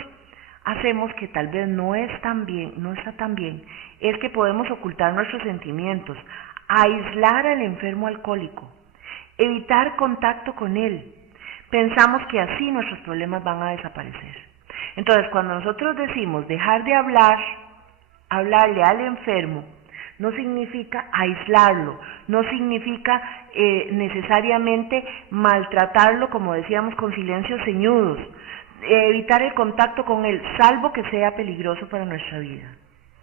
hacemos que tal vez no está tan bien, es que podemos ocultar nuestros sentimientos, aislar al enfermo alcohólico, evitar contacto con él. Pensamos que así nuestros problemas van a desaparecer. Entonces, cuando nosotros decimos dejar de hablarle al enfermo, no significa aislarlo, no significa necesariamente maltratarlo, como decíamos, con silencios ceñudos, evitar el contacto con él, salvo que sea peligroso para nuestra vida,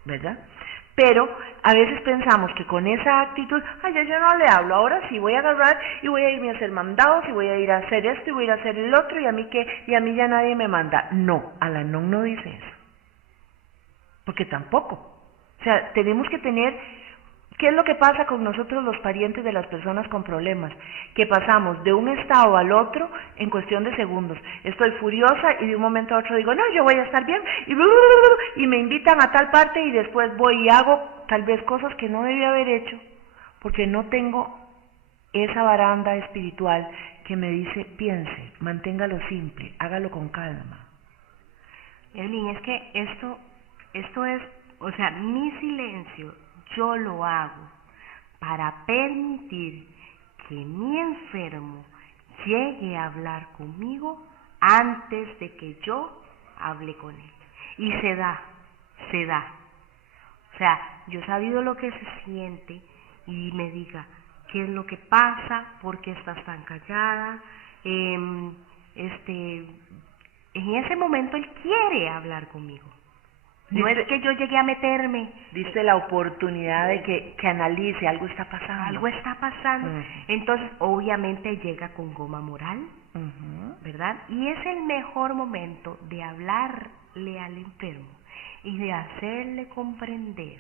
¿verdad? Pero a veces pensamos que con esa actitud, yo no le hablo, ahora sí voy a agarrar y voy a irme a hacer mandados y voy a ir a hacer esto y voy a ir a hacer el otro y a mí ya nadie me manda. No, Al-Anon no dice eso, porque tampoco. O sea, tenemos que tener... ¿Qué es lo que pasa con nosotros los parientes de las personas con problemas? Que pasamos de un estado al en cuestión de segundos. Estoy furiosa y de un momento a otro digo, no, yo voy a estar bien, y me invitan a tal parte y después voy y hago tal vez cosas que no debí haber hecho, porque no tengo esa baranda espiritual que me dice, piense, manténgalo simple, hágalo con calma. Evelyn, es que esto es, o sea, mi silencio, yo lo hago para permitir que mi enfermo llegue a hablar conmigo antes de que yo hable con él. Y se da. O sea, yo he sabido lo que se siente y me diga, ¿qué es lo que pasa? ¿Por qué estás tan callada? En ese momento él quiere hablar conmigo. No es que yo llegué a meterme. Diste la oportunidad de que analice, algo está pasando. Algo está pasando. Entonces, obviamente llega con goma moral, ¿verdad? Y es el mejor momento de hablarle al enfermo y de hacerle comprender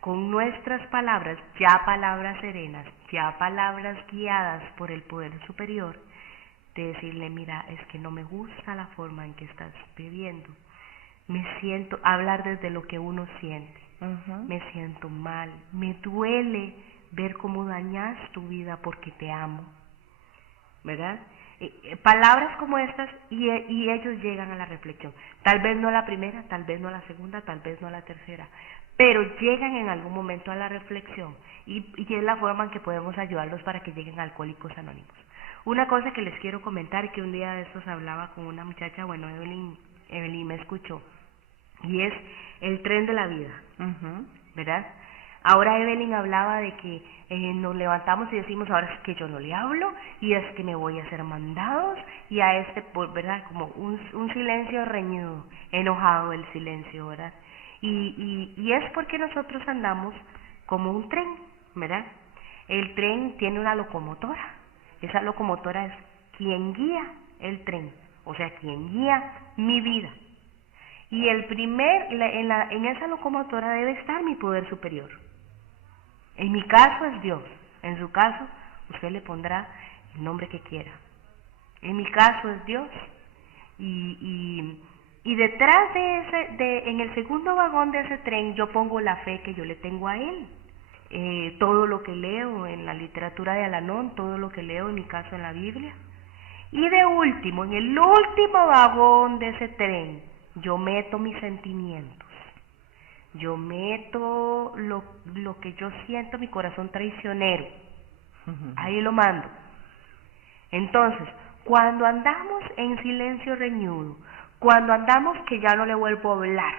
con nuestras palabras, ya palabras serenas, ya palabras guiadas por el poder superior, de decirle, mira, es que no me gusta la forma en que estás viviendo. Me siento, hablar desde lo que uno siente, me siento mal, me duele ver cómo dañas tu vida porque te amo, ¿verdad? Palabras como estas y ellos llegan a la reflexión. Tal vez no la primera, tal vez no la segunda, tal vez no la tercera, pero llegan en algún momento a la reflexión y es la forma en que podemos ayudarlos para que lleguen a Alcohólicos Anónimos. Una cosa que les quiero comentar, que un día de estos hablaba con una muchacha, bueno, Evelyn me escuchó, y es el tren de la vida, ¿verdad? Ahora Evelyn hablaba de que nos levantamos y decimos, ahora es que yo no le hablo, y es que me voy a hacer mandados, y a ¿verdad? Como un silencio reñido, enojado el silencio, ¿verdad? Y es porque nosotros andamos como un tren, ¿verdad? El tren tiene una locomotora. Esa locomotora es quien guía el tren, o sea, quien guía mi vida. Y en esa locomotora debe estar mi poder superior. En mi caso es Dios, en su caso usted le pondrá el nombre que quiera. En mi caso es Dios. Y detrás en el segundo vagón de ese tren yo pongo la fe que yo le tengo a Él. Todo lo que leo en la literatura de Al-Anon, todo lo que leo en mi caso en la Biblia. Y de último, en el último vagón de ese tren, yo meto mis sentimientos. Yo meto lo que yo siento, mi corazón traicionero. Ahí lo mando. Entonces, cuando andamos en silencio reñudo, cuando andamos que ya no le vuelvo a hablar,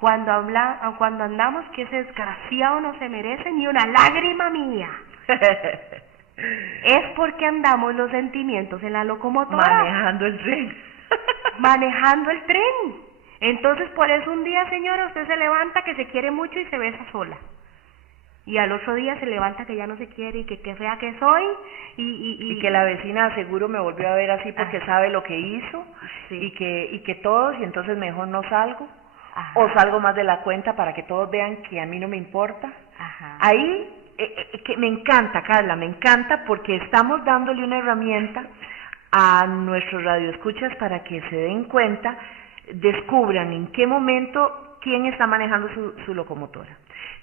cuando andamos que ese desgraciado no se merece ni una lágrima mía, es porque andamos los sentimientos en la locomotora. Manejando el tren. Manejando el tren. Entonces, por eso un día, señora, usted se levanta que se quiere mucho y se besa sola. Y al otro día se levanta que ya no se quiere y que qué fea que soy. Y que la vecina seguro me volvió a ver así porque sabe lo que hizo. Sí. Y que todos, y entonces mejor no salgo. Ajá. O salgo más de la cuenta para que todos vean que a mí no me importa. Ajá. Ahí, que me encanta, Carla, me encanta porque estamos dándole una herramienta a nuestros radioescuchas para que se den cuenta, descubran en qué momento quién está manejando su locomotora.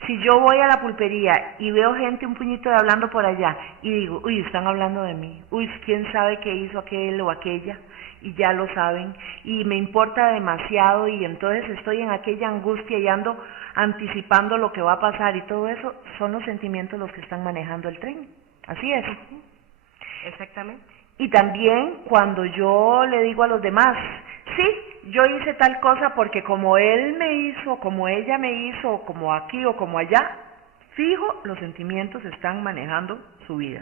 Si yo voy a la pulpería y veo gente, un puñito de hablando por allá, y digo, uy, están hablando de mí, uy, quién sabe qué hizo aquel o aquella, y ya lo saben, y me importa demasiado, y entonces estoy en aquella angustia y ando anticipando lo que va a pasar, y todo eso son los sentimientos los que están manejando el tren. Así es. Exactamente. Y también cuando yo le digo a los demás, sí, yo hice tal cosa porque como él me hizo, como ella me hizo, como aquí o como allá, fijo, los sentimientos están manejando su vida.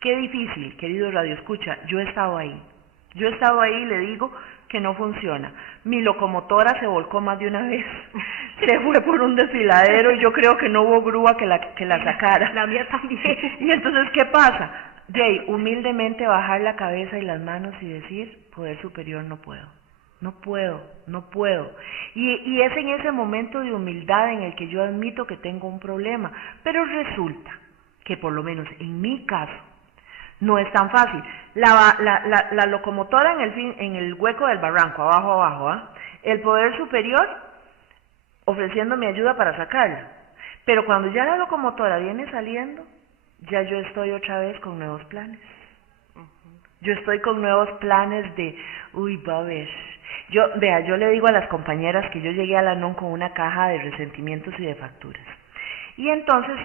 Qué difícil, querido Radio Escucha, yo he estado ahí y le digo que no funciona. Mi locomotora se volcó más de una vez, se fue por un desfiladero y yo creo que no hubo grúa que la sacara. La mía también. Y entonces, ¿qué pasa? Jay, humildemente bajar la cabeza y las manos y decir, poder superior, no puedo. Y es en ese momento de humildad en el que yo admito que tengo un problema, pero resulta que por lo menos en mi caso no es tan fácil. La locomotora en el hueco del barranco, abajo, el poder superior ofreciéndome ayuda para sacarla, pero cuando ya la locomotora viene saliendo, ya yo estoy otra vez con nuevos planes. Yo estoy con nuevos planes de, uy, va a ver. Yo le digo a las compañeras que yo llegué a la NON con una caja de resentimientos y de facturas. Y entonces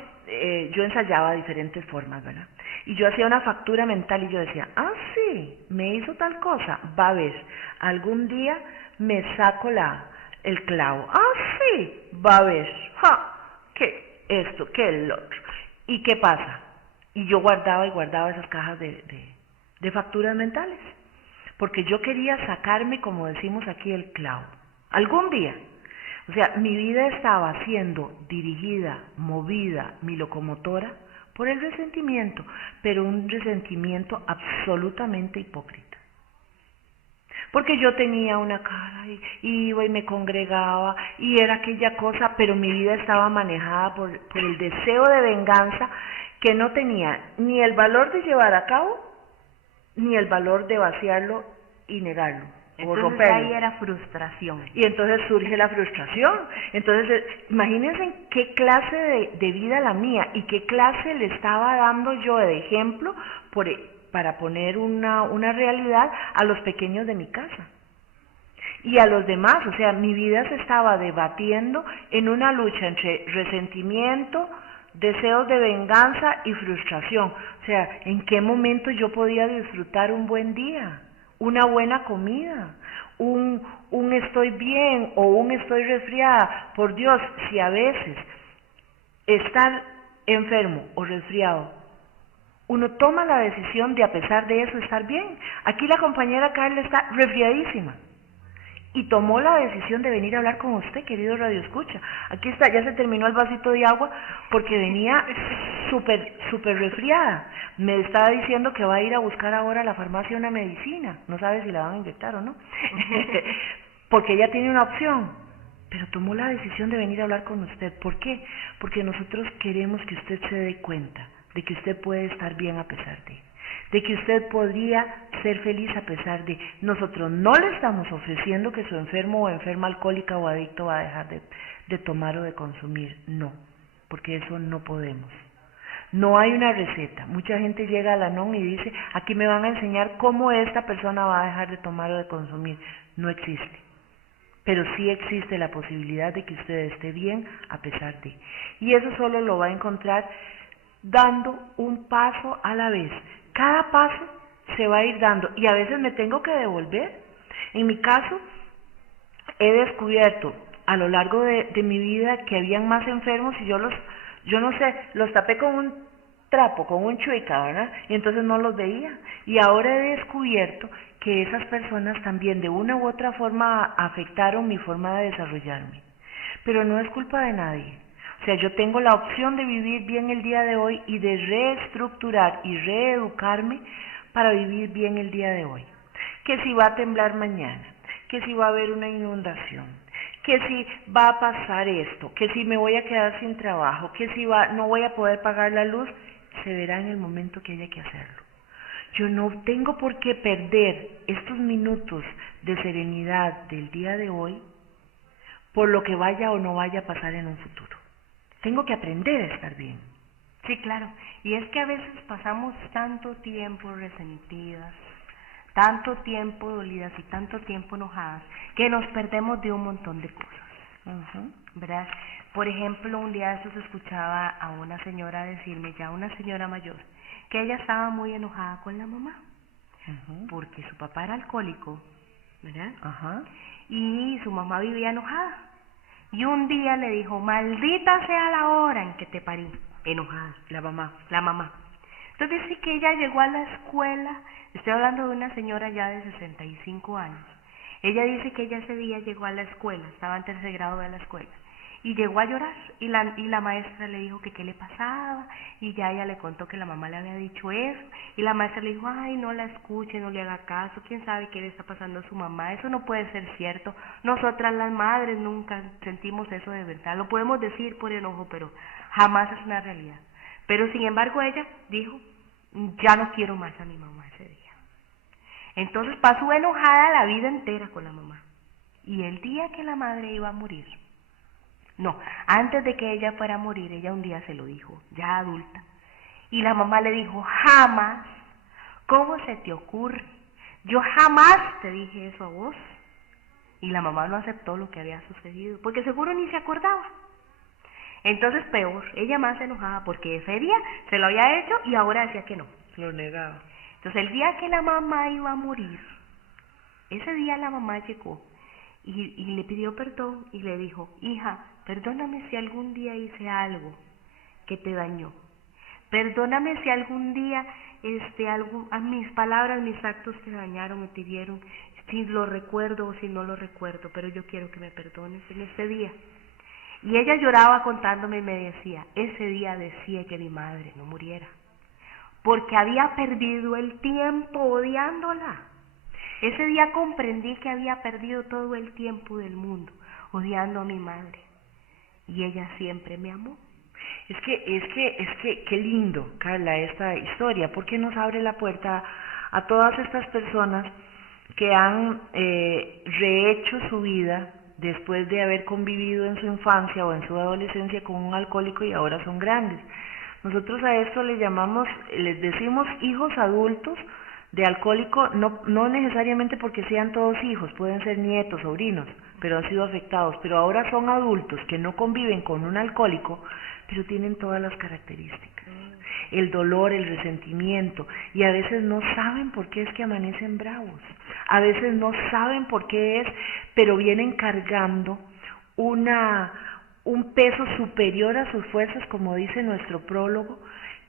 yo ensayaba diferentes formas, ¿verdad? Y yo hacía una factura mental y yo decía, sí, me hizo tal cosa, va a ver, algún día me saco el clavo. Sí, va a ver, ¿qué esto, qué el otro? ¿Y qué pasa? Y yo guardaba esas cajas de facturas mentales, porque yo quería sacarme, como decimos aquí, el clavo. Algún día. O sea, mi vida estaba siendo dirigida, movida, mi locomotora, por el resentimiento, pero un resentimiento absolutamente hipócrita. Porque yo tenía una cara y iba y me congregaba y era aquella cosa, pero mi vida estaba manejada por el deseo de venganza que no tenía ni el valor de llevar a cabo, ni el valor de vaciarlo y negarlo. Entonces ahí era frustración. Y entonces surge la frustración. Entonces, imagínense qué clase de vida la mía y qué clase le estaba dando yo de ejemplo para poner una realidad a los pequeños de mi casa. Y a los demás, o sea, mi vida se estaba debatiendo en una lucha entre resentimiento, deseos de venganza y frustración. O sea, ¿en qué momento yo podía disfrutar un buen día? Una buena comida, un estoy bien o un estoy resfriada. Por Dios, si a veces estar enfermo o resfriado, uno toma la decisión de a pesar de eso estar bien. Aquí la compañera Carla está resfriadísima y tomó la decisión de venir a hablar con usted, querido Radio Escucha. Aquí está, ya se terminó el vasito de agua porque venía súper resfriada. Me estaba diciendo que va a ir a buscar ahora a la farmacia una medicina. No sabe si la van a inyectar o no. Porque ella tiene una opción. Pero tomó la decisión de venir a hablar con usted. ¿Por qué? Porque nosotros queremos que usted se dé cuenta de que usted puede estar bien a pesar de que usted podría ser feliz a pesar de. Nosotros no le estamos ofreciendo que su enfermo o enferma alcohólica o adicto va a dejar de tomar o de consumir, no, porque eso no podemos. No hay una receta. Mucha gente llega a la NON y dice, aquí me van a enseñar cómo esta persona va a dejar de tomar o de consumir. No existe. Pero sí existe la posibilidad de que usted esté bien a pesar de. Y eso solo lo va a encontrar dando un paso a la vez. Cada paso se va a ir dando y a veces me tengo que devolver. En mi caso, he descubierto a lo largo de mi vida que habían más enfermos y yo no sé, los tapé con un trapo, con un chueca, ¿verdad? Y entonces no los veía. Y ahora he descubierto que esas personas también de una u otra forma afectaron mi forma de desarrollarme. Pero no es culpa de nadie. O sea, yo tengo la opción de vivir bien el día de hoy y de reestructurar y reeducarme para vivir bien el día de hoy. Que si va a temblar mañana, que si va a haber una inundación, que si va a pasar esto, que si me voy a quedar sin trabajo, que si no voy a poder pagar la luz, se verá en el momento que haya que hacerlo. Yo no tengo por qué perder estos minutos de serenidad del día de hoy por lo que vaya o no vaya a pasar en un futuro. Tengo que aprender a estar bien. Sí, claro. Y es que a veces pasamos tanto tiempo resentidas, tanto tiempo dolidas y tanto tiempo enojadas, que nos perdemos de un montón de cosas, ¿verdad? Por ejemplo, un día eso se escuchaba a una señora decirme, ya una señora mayor, que ella estaba muy enojada con la mamá, porque su papá era alcohólico, ¿verdad? Y su mamá vivía enojada. Y un día le dijo, maldita sea la hora en que te parí, enojada, la mamá. Entonces dice que ella llegó a la escuela, estoy hablando de una señora ya de 65 años, ella dice que ella ese día llegó a la escuela, estaba en tercer grado de la escuela, y llegó a llorar, y la maestra le dijo que qué le pasaba, y ya ella le contó que la mamá le había dicho eso, y la maestra le dijo, ay, no la escuche, no le haga caso, quién sabe qué le está pasando a su mamá, eso no puede ser cierto, nosotras las madres nunca sentimos eso de verdad, lo podemos decir por enojo, pero jamás es una realidad. Pero sin embargo ella dijo, ya no quiero más a mi mamá ese día. Entonces pasó enojada la vida entera con la mamá, y el día que la madre iba a morir, no, antes de que ella fuera a morir, ella un día se lo dijo, ya adulta. Y la mamá le dijo, jamás, ¿cómo se te ocurre? Yo jamás te dije eso a vos. Y la mamá no aceptó lo que había sucedido, porque seguro ni se acordaba. Entonces peor, ella más enojada, porque ese día se lo había hecho y ahora decía que no. Lo negaba. Entonces el día que la mamá iba a morir, ese día la mamá llegó y le pidió perdón y le dijo, hija, perdóname si algún día hice algo que te dañó. Perdóname si algún día a mis palabras, mis actos te dañaron o te dieron, si lo recuerdo o si no lo recuerdo, pero yo quiero que me perdones en este día. Y ella lloraba contándome y me decía, ese día decía que mi madre no muriera, porque había perdido el tiempo odiándola. Ese día comprendí que había perdido todo el tiempo del mundo odiando a mi madre. Y ella siempre me amó. Es que, qué lindo, Carla, esta historia, porque nos abre la puerta a todas estas personas que han rehecho su vida después de haber convivido en su infancia o en su adolescencia con un alcohólico y ahora son grandes. Nosotros a esto les decimos hijos adultos de alcohólico, no necesariamente porque sean todos hijos, pueden ser nietos, sobrinos, pero han sido afectados, pero ahora son adultos que no conviven con un alcohólico, pero tienen todas las características. El dolor, el resentimiento, y a veces no saben por qué es que amanecen bravos, a veces no saben por qué es, pero vienen cargando un peso superior a sus fuerzas, como dice nuestro prólogo,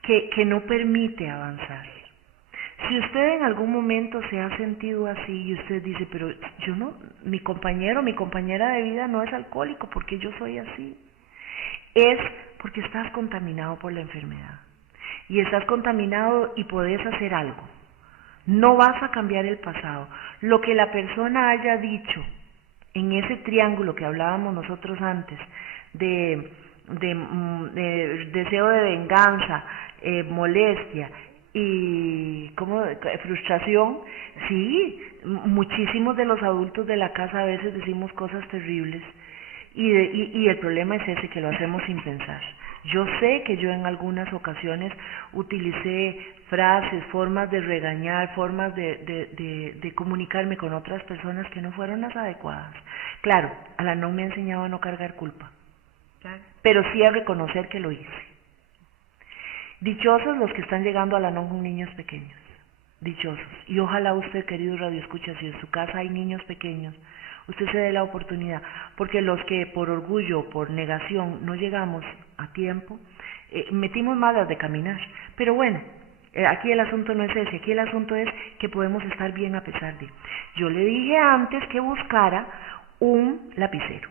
que no permite avanzar. Si usted en algún momento se ha sentido así y usted dice, pero yo no, mi compañero, mi compañera de vida no es alcohólico, ¿porque yo soy así? Es porque estás contaminado por la enfermedad. Y estás contaminado y podés hacer algo. No vas a cambiar el pasado. Lo que la persona haya dicho en ese triángulo que hablábamos nosotros antes, de deseo de venganza, molestia y frustración, sí, muchísimos de los adultos de la casa a veces decimos cosas terribles y el problema es ese, que lo hacemos sin pensar. Yo sé que yo en algunas ocasiones utilicé frases, formas de regañar, formas de comunicarme con otras personas que no fueron las adecuadas. Claro, Al-Anon me ha enseñado a no cargar culpa, pero sí a reconocer que lo hice. Dichosos los que están llegando a Al-Anon con niños pequeños, dichosos. Y ojalá usted, querido radioescucha, si en su casa hay niños pequeños, usted se dé la oportunidad, porque los que por orgullo, por negación, no llegamos a tiempo, metimos malas de caminar. Pero bueno, aquí el asunto no es ese, aquí el asunto es que podemos estar bien a pesar de. Yo le dije antes que buscara un lapicero.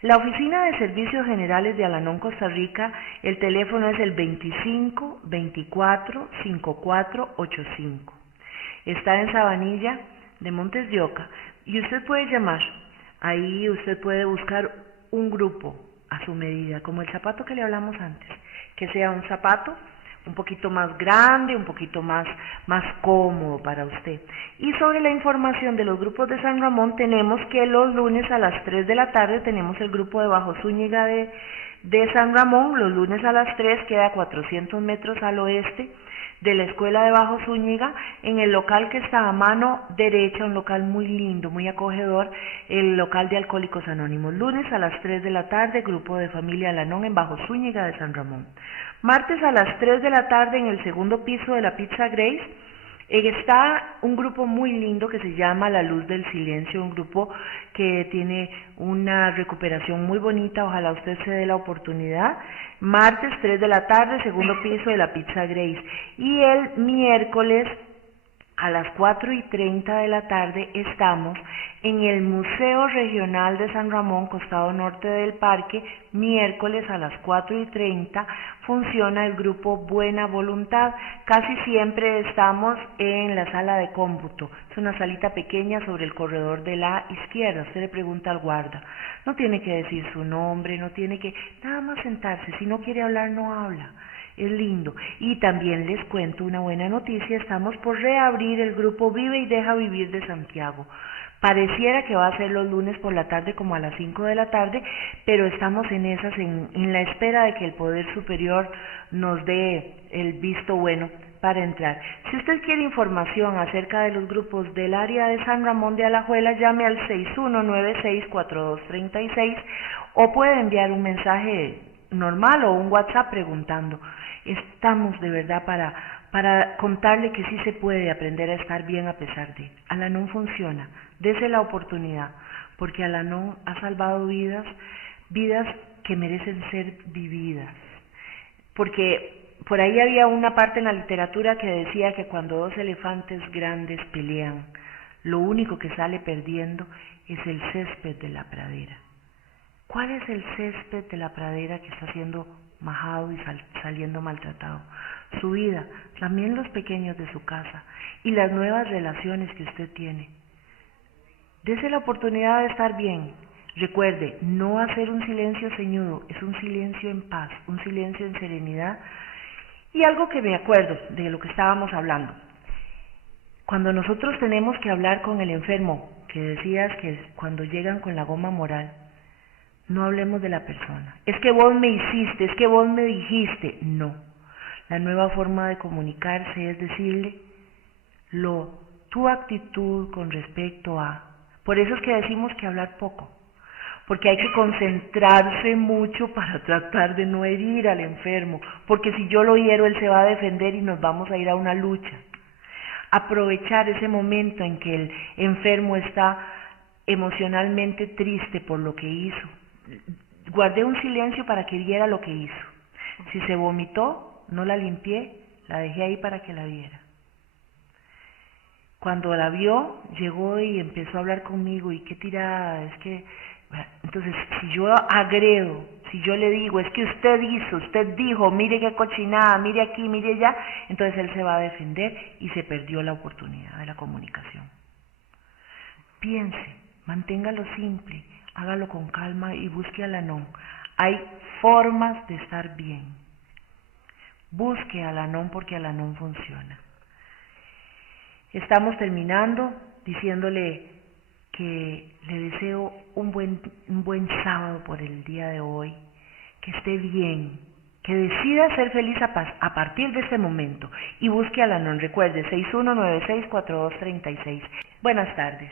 La Oficina de Servicios Generales de Al-Anon Costa Rica, el teléfono es el 25 24 54 85. Está en Sabanilla de Montes de Oca y usted puede llamar. Ahí usted puede buscar un grupo a su medida, como el zapato que le hablamos antes, que sea un zapato un poquito más grande, un poquito más cómodo para usted. Y sobre la información de los grupos de San Ramón, tenemos que los lunes a las 3 de la tarde tenemos el grupo de Bajo Zúñiga de San Ramón. Los lunes a las 3 queda a 400 metros al oeste de la escuela de Bajo Zúñiga, en el local que está a mano derecha, un local muy lindo, muy acogedor, el local de Alcohólicos Anónimos. Lunes a las 3 de la tarde, grupo de familia Al-Anon en Bajo Zúñiga de San Ramón. Martes a las 3 de la tarde en el segundo piso de la Pizza Grace, está un grupo muy lindo que se llama La Luz del Silencio, un grupo que tiene una recuperación muy bonita, ojalá usted se dé la oportunidad. Martes 3 de la tarde, segundo piso de la Pizza Grace. Y el miércoles a las 4:30 de la tarde estamos en el Museo Regional de San Ramón, costado norte del parque. Miércoles a las 4:30 funciona el grupo Buena Voluntad. Casi siempre estamos en la sala de cómputo. Es una salita pequeña sobre el corredor de la izquierda. Usted le pregunta al guarda. No tiene que decir su nombre, no tiene que... nada más sentarse. Si no quiere hablar, no habla. Es lindo. Y también les cuento una buena noticia, estamos por reabrir el grupo Vive y Deja Vivir de Santiago. Pareciera que va a ser los lunes por la tarde como a las 5 de la tarde, pero estamos en la espera de que el Poder Superior nos dé el visto bueno para entrar. Si usted quiere información acerca de los grupos del área de San Ramón de Alajuela, llame al 6196-4236 o puede enviar un mensaje normal o un WhatsApp preguntando. Estamos de verdad para contarle que sí se puede aprender a estar bien a pesar de. Al-Anon funciona, dese la oportunidad, porque Al-Anon ha salvado vidas que merecen ser vividas. Porque por ahí había una parte en la literatura que decía que cuando dos elefantes grandes pelean, lo único que sale perdiendo es el césped de la pradera. ¿Cuál es el césped de la pradera que está siendo majado y saliendo maltratado? Su vida, también los pequeños de su casa y las nuevas relaciones que usted tiene. Dese la oportunidad de estar bien. Recuerde, no hacer un silencio ceñudo, es un silencio en paz, un silencio en serenidad. Y algo que me acuerdo de lo que estábamos hablando. Cuando nosotros tenemos que hablar con el enfermo, que decías que cuando llegan con la goma moral, no hablemos de la persona. Es que vos me hiciste, es que vos me dijiste. No. La nueva forma de comunicarse es decirle tu actitud con respecto a. Por eso es que decimos que hablar poco, porque hay que concentrarse mucho para tratar de no herir al enfermo, porque si yo lo hiero él se va a defender y nos vamos a ir a una lucha. Aprovechar ese momento en que el enfermo está emocionalmente triste por lo que hizo. Guardé un silencio para que viera lo que hizo. Si se vomitó, no la limpié, la dejé ahí para que la viera. Cuando la vio, llegó y empezó a hablar conmigo, y qué tirada, es que... Entonces, si yo agredo, si yo le digo, es que usted hizo, usted dijo, mire qué cochinada, mire aquí, mire allá, entonces él se va a defender y se perdió la oportunidad de la comunicación. Piense, manténgalo simple, hágalo con calma y busque al Anon. Hay formas de estar bien. Busque al Anon porque al Anon funciona. Estamos terminando diciéndole que le deseo un buen sábado por el día de hoy, que esté bien, que decida ser feliz a partir de este momento y busque al Anon. Recuerde, 6196-4236. Buenas tardes.